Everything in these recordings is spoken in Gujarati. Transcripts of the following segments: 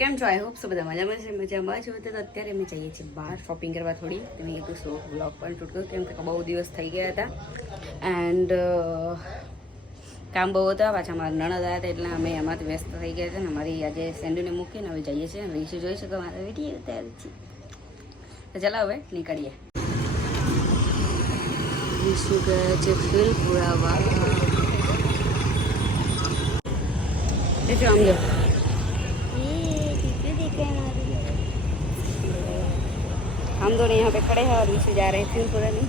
કેમ છો? આઈ હોપ સો બધા મજામાં છો. તો અત્યારે અમે જઈએ છીએ બહાર શોપિંગ કરવા થોડી. તમે એક વ્લોગ પણ શૂટ કર્યું કેમ કે બહુ દિવસ થઈ ગયા હતા એન્ડ કામ બહુ હતા. પાછા અમારા નણદ આવ્યા હતા એટલે અમે એમાંથી વ્યસ્ત થઈ ગયા હતા ને અમારી આજે સેન્ડુને મૂકીને હવે જઈએ છીએ. વિશે જોઈ શકો મારા વિડીયો ઉતારે છે. તો ચાલો હવે નીકળીએ. વિશુ ગયા છે ફિલ પુરાવા. देखो हम लोग हम दोनों यहाँ पे खड़े हैं और विशु जा रहे थे पूरा नहीं.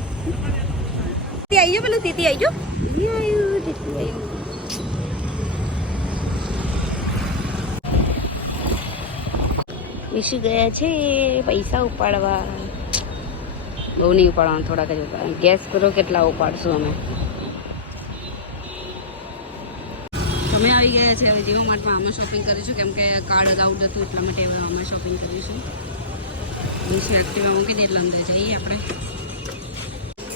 आइयो बोलो दीदी आइयो. વિશુ ગયા છે પૈસા ઉપાડવા. બહુ નહીં ઉપાડવાનું, થોડાક જ ઉપાડવાનું. ગેસ કરો કેટલા ઉપાડશું અમે. અમે આવી ગયા છે હવે જીઓ માર્ટમાં. આમાં શોપિંગ કરીશું કેમ કે કાર્ડ અલાઉડ હતું એટલા માટે હવે આમાં શોપિંગ કરીશું. વિશુ એક્ટિવા મૂકી દે એટલે અંદર જઈએ આપણે.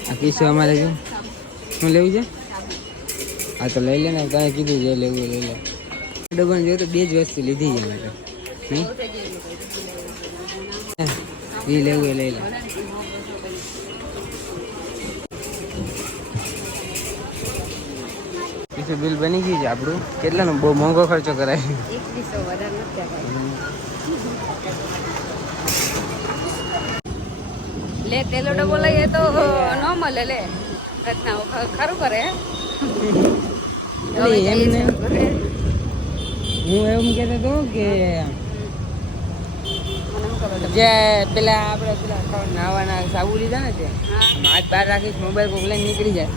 આ પીસું અમારે જો શું લેવું છે? હા તો લઈ લે ને, કાંઈ કીધું જે લેવું લઈ લે. ડબ્બાને જો તો બે જ વસ્તુ લીધી છે અમે તો. જે લેવું એ લઈ લે. પીસું બિલ બની ગયું છે આપણું. કેટલાનો? બહુ મોંઘો ખર્ચો કરાય. 2100 વધારે નથી લે. તેલો ડબ્બો લઈએ તો ન મળે. લે ઘટના ખરું કરે. એમને હું એમ કહેતો હતો કે જે પેલા આપણે પેલા નાવાના સાબુ લીધા ને તે હાથ બહાર રાખીશ, મોબાઈલ કોક લઈને નીકળી જાય.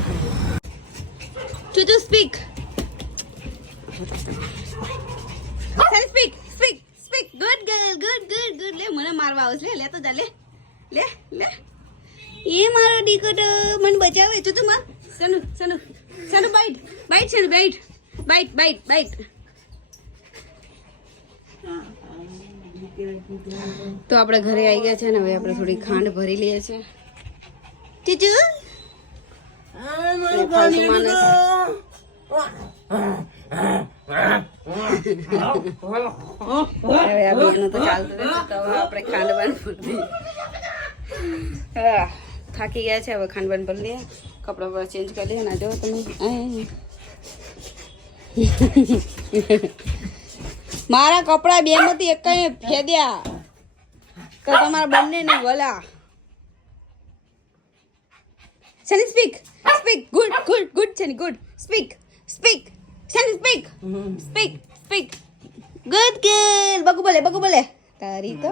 To speak. Speak. Good girl. લે મને મારવા આવશે. લે તો જા. લે એ મારો દીકરો મને બચાવે. તું માર. સનુ બાઈટ સનુ બાઈટ. તો આપણે ઘરે આવી ગયા છે ને હવે આપણે થોડી ખાંડ ભરી લઈએ છીએ. ચીચુ થાકી ગયા છે હવે ખાંડ બંધ ભરી લઈએ. કપડા પર ચેન્જ કરી લઈએ. ના જો તમે મારા કપડા બે માંથી એક ફેદ્યા તો તમારા બંને ને વલા. Shani, speak. Good, Shani, good. Speak. Shani, speak. Good girl. Bagu bole. Tari to.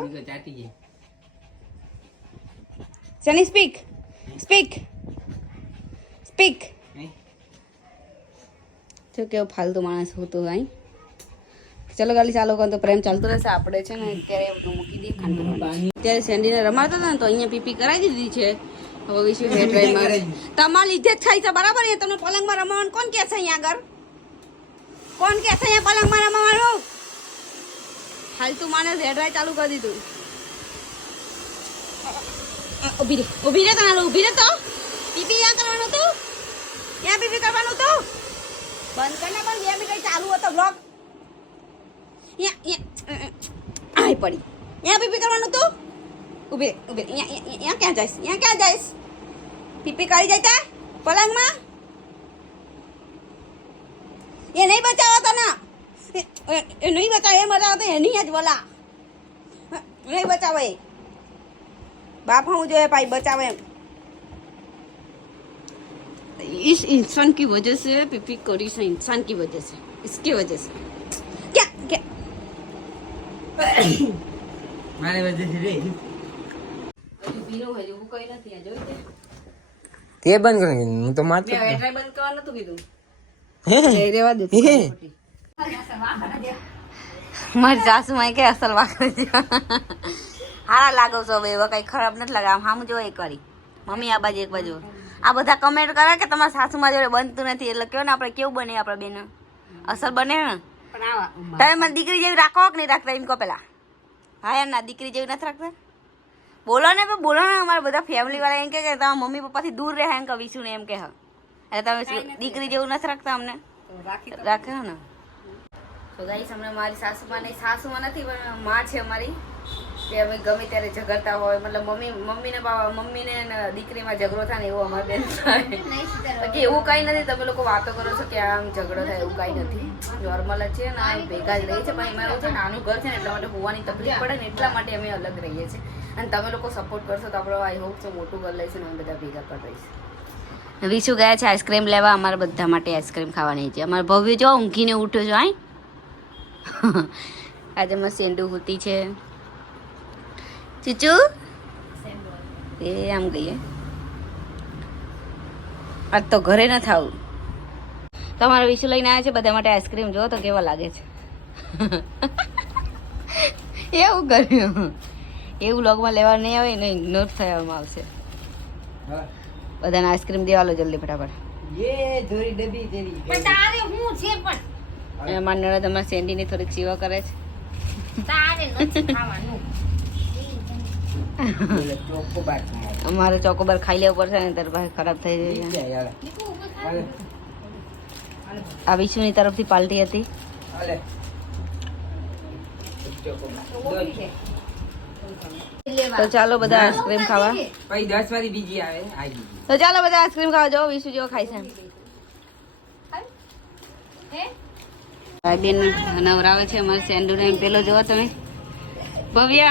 Shani, speak. જો કેવો ફાલતુ માણસ હોતો અહીં. ચલો ગાલી ચાલો કરો તો પ્રેમ ચાલતો રહેશે. આપણે છે ને અત્યારે મૂકી દઈએ ખાંડ. અત્યારે સેન્ડીને રમાડતા હતા ને તો અહીંયા પીપી કરાવી દીધી છે. હવે વિશુ હેર ડ્રાય મારે તમારા લીધે જ થાય છે બરાબર. એ તમને પલંગમાં રમવાનું કોણ કહે છે? અહીંયા આગળ કોણ કહે છે અહીંયા પલંગમાં રમવાનું? ફાલતુ માણસ હેર ડ્રાય ચાલુ કરી દીધું. ઊભી રે તમારે ઊભી રે તો પીપી ક્યાં કરવાનું હતું? ક્યાં પીપી કરવાનું હતું? બંધ કરીને પણ 2 મિનિટ ચાલુ હતો બ્લોગ. આઈ પડી. ત્યાં પીપી કરવાનું હતું. ઉભે અહીંયા ક્યાં જઈશ? પીપી કરી જાય તા પલંગમાં. એ નહીં બચાવો તો ના. એ નહીં બચાવે. એ મજા આવતો એની જ વલા નહીં બચાવે. बाप हम जो है भाई बचावे. इस इंसान की वजह से पीपी करी से इंसान की वजह से इसकी वजह से क्या મારી વજહ થી રે બીનો હજુ હું કઈ નથી આ જોઈ તે બંધ કરી. હું તો માત્ર મેં ટ્રાય બંધ કરવાનું નતું કીધું. એ રેવા દે. મારી સાસુ માં કે અસલ વાકડી હારા લાગો છો હવે. એવા કઈ ખરાબ નથી લાગે. આમ હામ જો એક વારી મમ્મી આ બાજુ એક બાજુ. આ બધા કમેન્ટ કરે કે તમારા સાસુમાં જોડે બનતું નથી. એટલે કેવો ને આપણે કેવું બને આપણા બેન અસલ બને ને. તમે મને દીકરી જેવી રાખો કે નહીં રાખતા એમ કહો પેલા. હા યાર ના દીકરી જેવી નથી રાખતા. બોલો ને અમારા બધા ફેમિલી વાળા એમ કે તમારા મમ્મી પપ્પાથી દૂર રહે એમ કે વિશુ ને એમ કે હા. એટલે તમે દીકરી જેવું નથી રાખતા અમને. રાખે ને તો ગાઈસ અમને મારી સાસુમાં નથી પણ માં છે અમારી, કે અમે ગમે ત્યારે ઝઘડતા હોય, મતલબ મમ્મીને ને દીકરીમાં ઝઘડો થાય ને એવું અમારે બેન થાય. બાકી એવું કાંઈ નથી, તમે લોકો વાતો કરો છો કે આમ ઝઘડો થાય એવું કાંઈ નથી, નોર્મલ જ છે ને આમ ભેગા જ રહીએ છીએ. પણ એમાં એવું છે નાનું ઘર છે ને એટલા માટે હોવાની તકલીફ પડે ને એટલા માટે અમે અલગ રહીએ છીએ. અને તમે લોકો સપોર્ટ કરશો તો આપણે આઈ હોપ છે મોટું ઘર લઈશું ને અમે બધા ભેગા પર રહીશું. વિશુ ગયા છે આઈસ્ક્રીમ લેવા, અમારા બધા માટે આઈસ્ક્રીમ ખાવાની છે. અમારા ભવ્ય જો ઊંઘીને ઉઠ્યો છો. આજે મસ્ત સેન્ડુ હોતી છે ચીચુ એ આમ ગઈએ. આજ તો ઘરે ન થાવું. તમારો વિશુ લઈને આવ્યા છે બધા માટે આઈસ્ક્રીમ. જો તો કેવા લાગે છે. એવું કર્યું એવું લોગમાં લેવા નહીં આવે ને ઇગ્નોર થવામાં આવશે. બધાને આઈસ્ક્રીમ દેવા લો જલ્દી ફટાફટ. મારી નણંદ તમારી સેન્ડીની થોડીક સેવા કરે છે. અમારે ચોકોબાર ખાઈ લેવું પડશે ને તાર પાસે ખરાબ થઈ જાય. આ વિશુની તરફથી પાલટી હતી. તો ચાલો બધા આઈસ્ક્રીમ ખાવા. તો ચાલો બધા આઈસ્ક્રીમ ખાવા. જો વિશુ જેવો ખાય છે. બેન નવરાવે છે અમારે સેન્ડુ ને. પેલો જોવો તમે ભવ્ય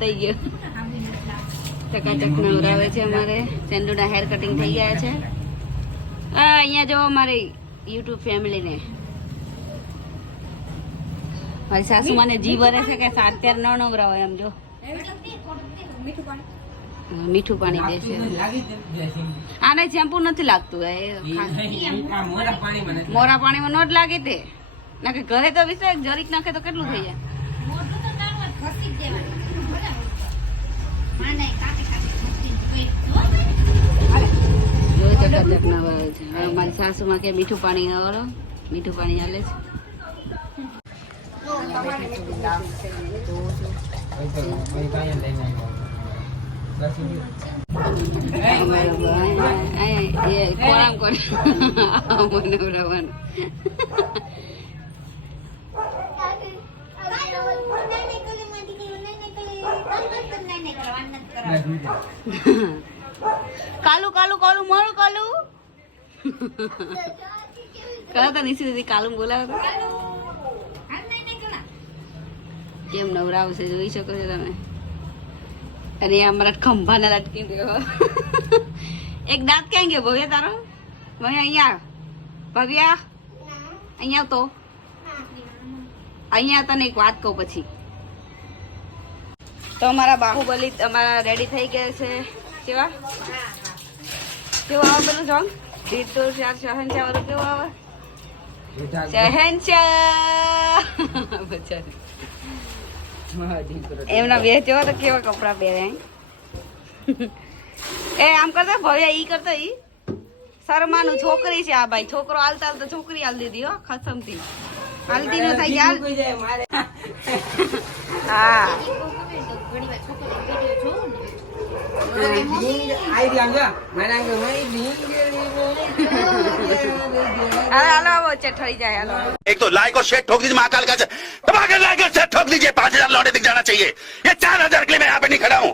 થઈ ગયો. ચકાચક નવરાવે છે અમારે. સેન્ડુ ના હેર કટિંગ થઈ ગયા છે. અહીંયા જો અમારી યુટ્યુબ ફેમિલીને મારી સાસુ મને જી ભરે છે કે અત્યારે ન નવરાવો એમ. જો મીઠું પાણી દે છે. આને શેમ્પુ નથી લાગતું. મોરા પાણીમાં નો જ લાગે તે ના કે ઘરે તો વિશે જરીક નાખે તો કેટલું થઈ જાય. જો ચકાચક ના આવે છે. હવે મારી સાસુમાં કે મીઠું પાણી આવડો. મીઠું પાણી હાલે છે. કાલુ કાલુ કાલુ મારું કાલુ કહો તો નીચે દીદી કાલુ બોલાવો તો કેમ નવરાવશે જોઈ શકો છો તમે. અને અમારા ખંભાને લટકી દો. એક દાંત ક્યાં ગયો ભવ્ય તારો? ભાઈ અહીંયા ભવ્ય અહીંયા તો અહીંયા તને એક વાત કહું પછી. તો અમારા બાહુબલી અમારા રેડી થઈ ગયા છે. કેવા કેવું આવે પેલું સોંગ? દીધો ચાર શહેનશાહ વાળું કેવું આવે? શહેનશાહ. એમના બે જોવા તો કેવા કપડા પહેરે. એ આમ કરતા ભવ્ય ઈ કરતા ઈ શરમાનું છોકરી છે આ ભાઈ. છોકરો હાલતા હાલતા છોકરી હાલ દીધી હો ખસમથી. હાલતી ન થઈ હાલ. હા ठरी जाए. एक तो लाइक और शेयर ठोक दीजिए महाकाल का दबाकर लाइक और शेयर ठोक दीजिए. 5,000 लौटे दिख जाना चाहिए. ये 4,000 के लिए मैं यहाँ पे नहीं खड़ा हूँ.